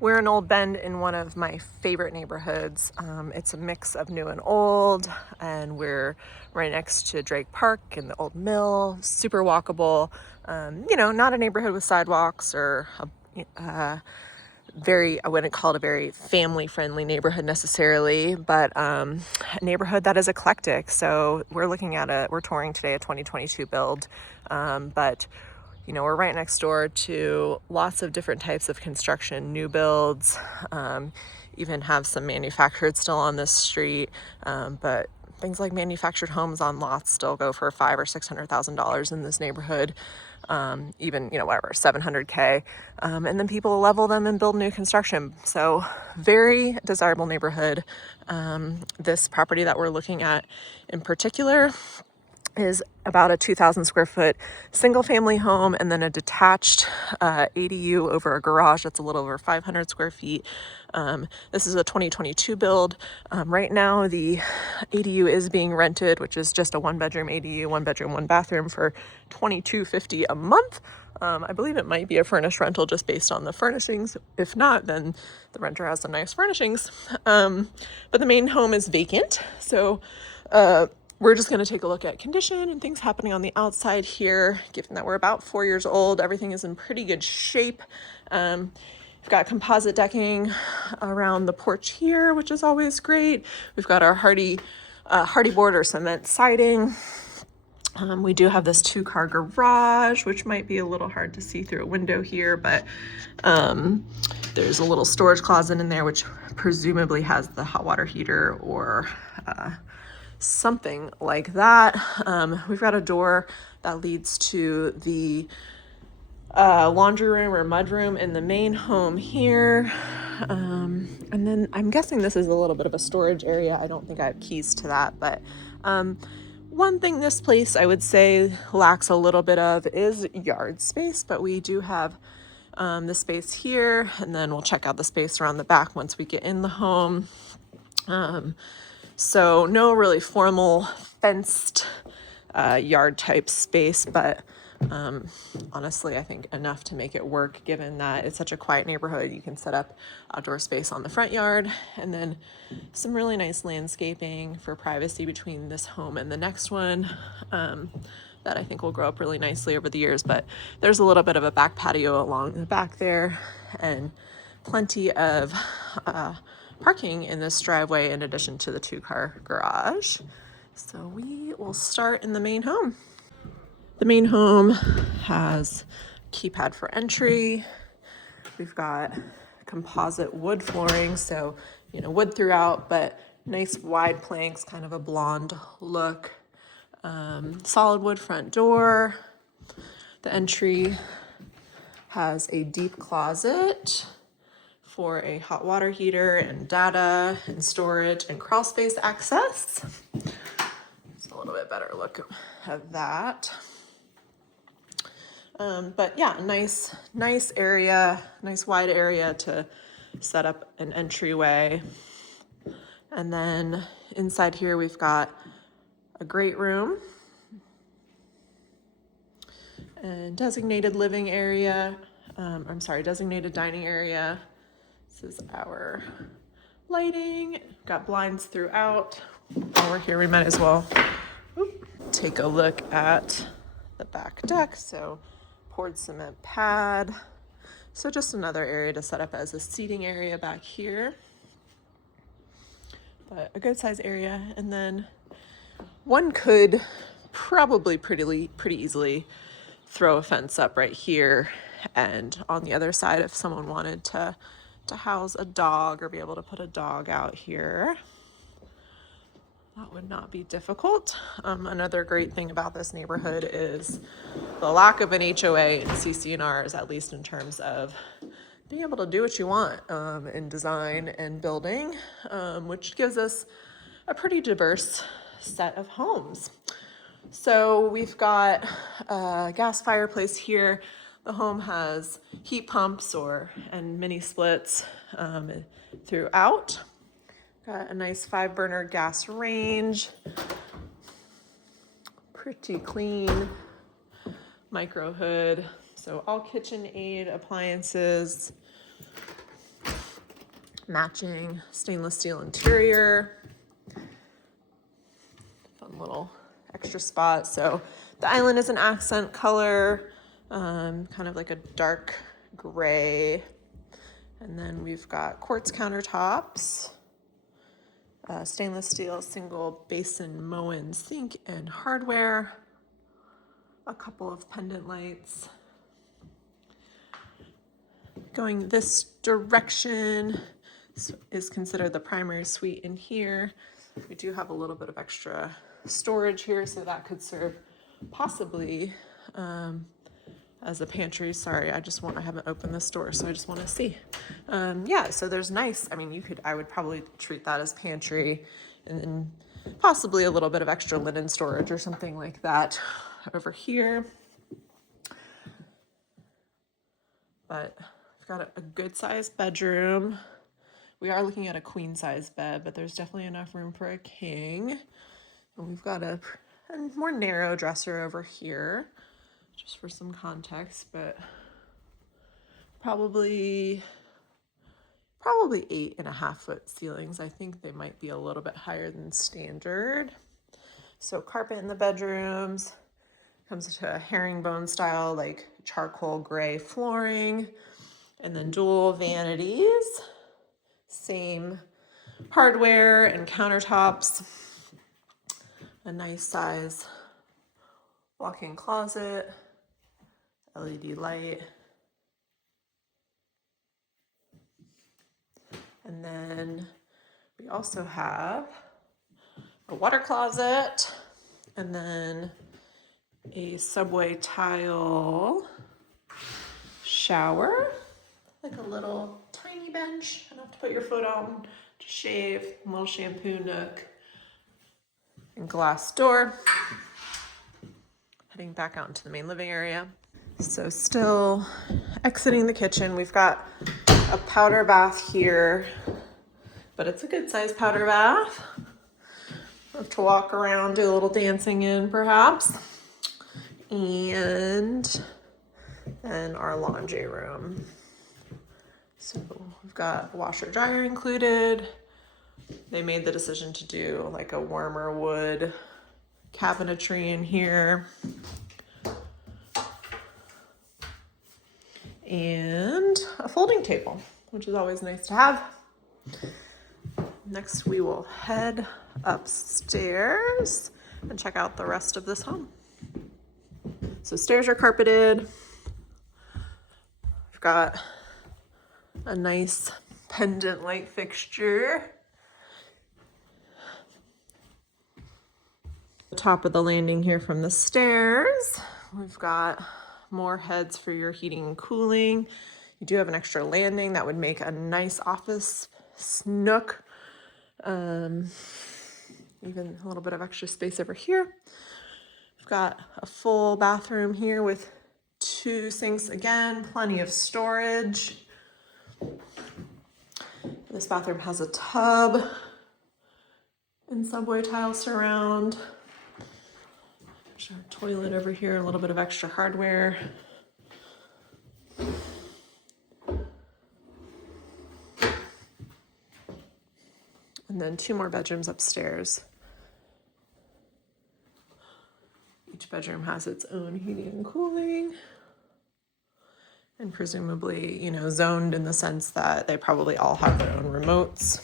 We're in Old Bend in one of my favorite neighborhoods. It's a mix of new and old, and we're right next to Drake Park and the old mill, super walkable. Not a neighborhood with sidewalks or I wouldn't call it a very family-friendly neighborhood necessarily, but a neighborhood that is eclectic. So we're touring today a 2022 build, but we're right next door to lots of different types of construction, new builds, even have some manufactured still on this street, but things like manufactured homes on lots still go for $500,000 or $600,000 in this neighborhood, even whatever, 700K, and then people level them and build new construction. So very desirable neighborhood. This property that we're looking at in particular is about a 2,000 square foot single family home, and then a detached ADU over a garage that's a little over 500 square feet. This is a 2022 build. Right now the ADU is being rented, which is just a 1-bedroom ADU, 1-bedroom, 1-bathroom, for $22.50 a month. I believe it might be a furnished rental just based on the furnishings. If not, then the renter has some nice furnishings. But the main home is vacant. So we're just going to take a look at condition and things happening on the outside here. Given that we're about 4 years old, everything is in pretty good shape. We've got composite decking around the porch here, which is always great. We've got our hardy board or cement siding. We do have this 2-car garage, which might be a little hard to see through a window here, but there's a little storage closet in there, which presumably has the hot water heater or something like that. We've got a door that leads to the laundry room or mudroom in the main home here. And then I'm guessing this is a little bit of a storage area. I don't think I have keys to that, but one thing this place I would say lacks a little bit of is yard space, but we do have the space here, and then we'll check out the space around the back once we get in the home. So no really formal fenced yard type space, but honestly, I think enough to make it work, given that it's such a quiet neighborhood. You can set up outdoor space on the front yard, and then some really nice landscaping for privacy between this home and the next one, that I think will grow up really nicely over the years. But there's a little bit of a back patio along the back there, and plenty of parking in this driveway in addition to the 2-car garage. So we will start in the main home. The main home has a keypad for entry. We've got composite wood flooring, so wood throughout, but nice wide planks, kind of a blonde look. Solid wood front door. The entry has a deep closet for a hot water heater and data and storage and crawl space access. It's a little bit better look of that. But yeah, nice area, nice wide area to set up an entryway. And then inside here we've got a great room and designated living area. Designated dining area. This is our lighting. Got blinds throughout. While we're here, we might as well take a look at the back deck. So poured cement pad. So just another area to set up as a seating area back here. But a good size area. And then one could probably pretty easily throw a fence up right here, and on the other side if someone wanted to house a dog or be able to put a dog out here, that would not be difficult. Another great thing about this neighborhood is the lack of an HOA and CC&Rs, at least in terms of being able to do what you want in design and building, which gives us a pretty diverse set of homes. So we've got a gas fireplace here. The home has heat pumps and mini splits throughout. Got a nice 5-burner gas range. Pretty clean micro hood. So all KitchenAid appliances. Matching stainless steel interior. Fun little extra spot. So the island is an accent color, kind of like a dark gray. And then we've got quartz countertops, stainless steel single basin Moen sink and hardware, a couple of pendant lights. Going this direction is considered the primary suite in here. We do have a little bit of extra storage here, so that could serve possibly as a pantry. Sorry, I haven't opened this door, so I just want to see. Yeah, so there's nice, I mean, I would probably treat that as pantry, and then possibly a little bit of extra linen storage or something like that over here. But we've got a good sized bedroom. We are looking at a queen size bed, but there's definitely enough room for a king. And we've got a more narrow dresser over here, just for some context, but probably 8.5-foot ceilings. I think they might be a little bit higher than standard. So carpet in the bedrooms, comes to a herringbone style, like charcoal gray flooring, and then dual vanities, same hardware and countertops, a nice size walk-in closet, LED light, and then we also have a water closet, and then a subway tile shower, like a little tiny bench enough to put your foot on to shave, a little shampoo nook, and glass door. Heading back out into the main living area. So still exiting the kitchen, we've got a powder bath here, but it's a good sized powder bath. Love to walk around, do a little dancing in perhaps. And then our laundry room. So we've got washer dryer included. They made the decision to do like a warmer wood cabinetry in here. And a folding table, which is always nice to have. Next, we will head upstairs and check out the rest of this home. So stairs are carpeted. We've got a nice pendant light fixture. The top of the landing here from the stairs. We've got more heads for your heating and cooling. You do have an extra landing that would make a nice office nook. Even a little bit of extra space over here. We've got a full bathroom here with 2 sinks again, plenty of storage. This bathroom has a tub and subway tile surround. There's our toilet over here, a little bit of extra hardware. And then 2 more bedrooms upstairs. Each bedroom has its own heating and cooling. And presumably, you know, zoned in the sense that they probably all have their own remotes.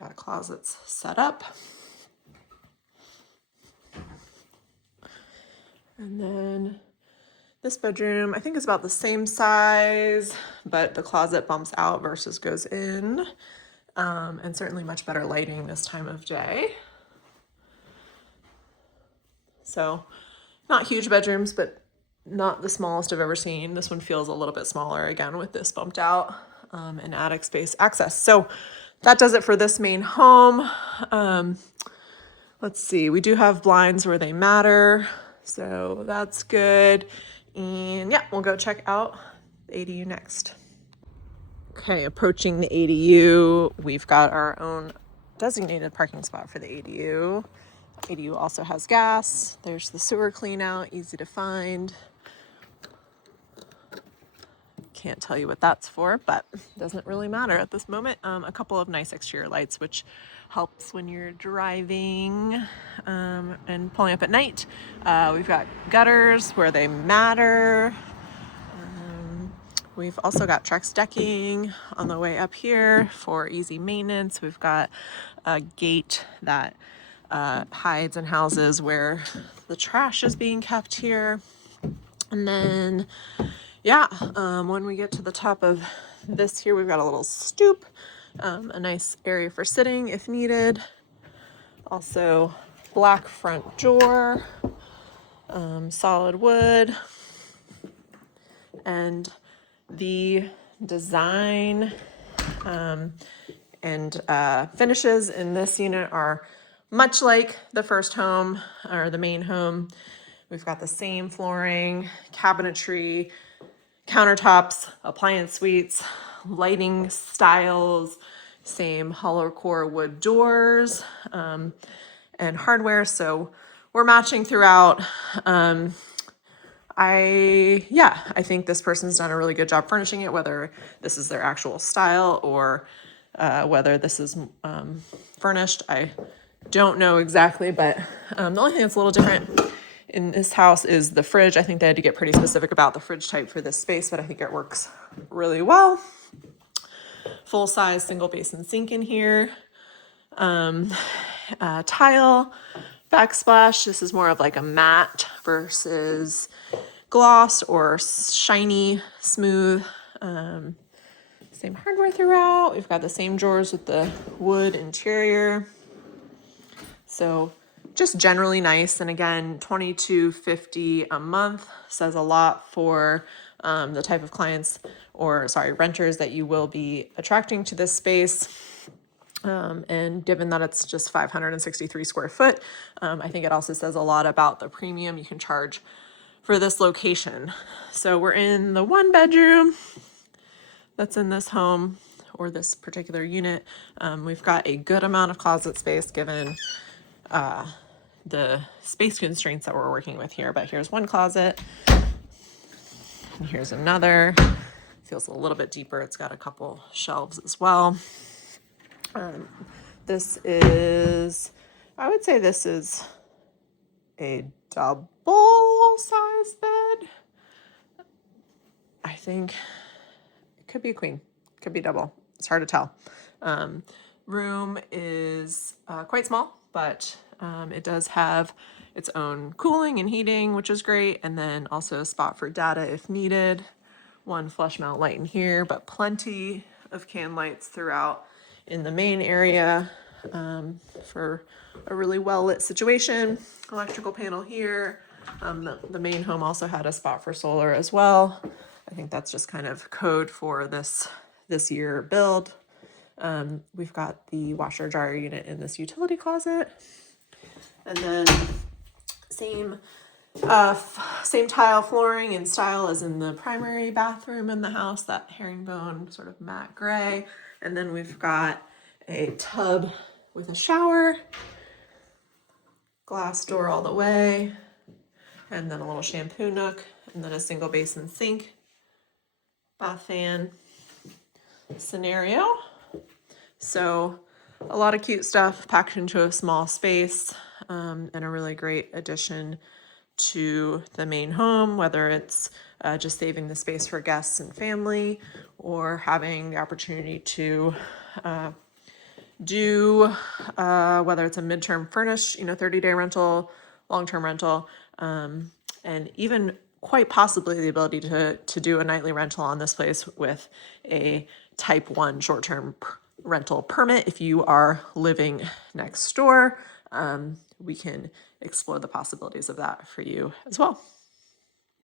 Got closets set up. And then this bedroom, I think, is about the same size, but the closet bumps out versus goes in. And certainly much better lighting this time of day. So not huge bedrooms, but not the smallest I've ever seen. This one feels a little bit smaller again with this bumped out and attic space access. So that does it for this main home. Let's see, we do have blinds where they matter, so that's good. And yeah, we'll go check out the ADU next. Okay, approaching the ADU, we've got our own designated parking spot for the ADU. ADU also has gas. There's the sewer clean out, easy to find. Can't tell you what that's for, but doesn't really matter at this moment. A couple of nice exterior lights, which helps when you're driving and pulling up at night. We've got gutters where they matter. We've also got Trex decking on the way up here for easy maintenance. We've got a gate that hides and houses where the trash is being kept here. And then, yeah, when we get to the top of this here, we've got a little stoop, a nice area for sitting if needed. Also, black front door, solid wood, and the design and finishes in this unit are much like the first home or the main home. We've got the same flooring, cabinetry, countertops, appliance suites, lighting styles, same hollow core wood doors, and hardware. So we're matching throughout. I think this person's done a really good job furnishing it, whether this is their actual style or whether this is furnished. I don't know exactly, but the only thing that's a little different in this house is the fridge. I think they had to get pretty specific about the fridge type for this space, but I think it works really well. Full-size single basin sink in here. Tile, backsplash. This is more of like a matte versus gloss or shiny, smooth. Same hardware throughout. We've got the same drawers with the wood interior. So just generally nice. And again, $22.50 a month says a lot for the type of clients renters that you will be attracting to this space. And given that it's just 563 square foot, I think it also says a lot about the premium you can charge for this location. So we're in the 1 bedroom that's in this home or this particular unit. We've got a good amount of closet space given the space constraints that we're working with here, but here's one closet and here's another. Feels a little bit deeper. It's got a couple shelves as well. This is, I would say this is a double size bed. I think it could be a queen, could be double. It's hard to tell. Room is quite small, but it does have its own cooling and heating, which is great. And then also a spot for data if needed. One flush mount light in here, but plenty of can lights throughout in the main area for a really well lit situation. Electrical panel here. The main home also had a spot for solar as well. I think that's just kind of code for this year build. We've got the washer dryer unit in this utility closet. And then same tile flooring and style as in the primary bathroom in the house, that herringbone sort of matte gray. And then we've got a tub with a shower, glass door all the way, and then a little shampoo nook, and then a single basin sink, bath fan scenario. So a lot of cute stuff packed into a small space, and a really great addition to the main home, whether it's just saving the space for guests and family or having the opportunity to do whether it's a midterm furnish, 30-day rental, long-term rental, and even quite possibly the ability to do a nightly rental on this place with a type 1 short-term rental permit. If you are living next door, we can explore the possibilities of that for you as well.